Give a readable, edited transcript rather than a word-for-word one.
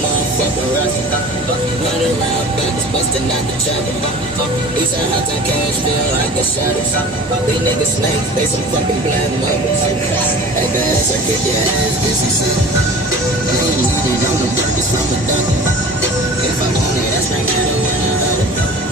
motherfucking roster. Running around buckets, busting out the chopper. East and Hot Cashville, I get shot it. These niggas snakes, they some fucking black mothers. At the ass, I kick your ass, this is shit. I ain't needed on the burgers from a dunkin'. If I want it, I straight out of when I heard it.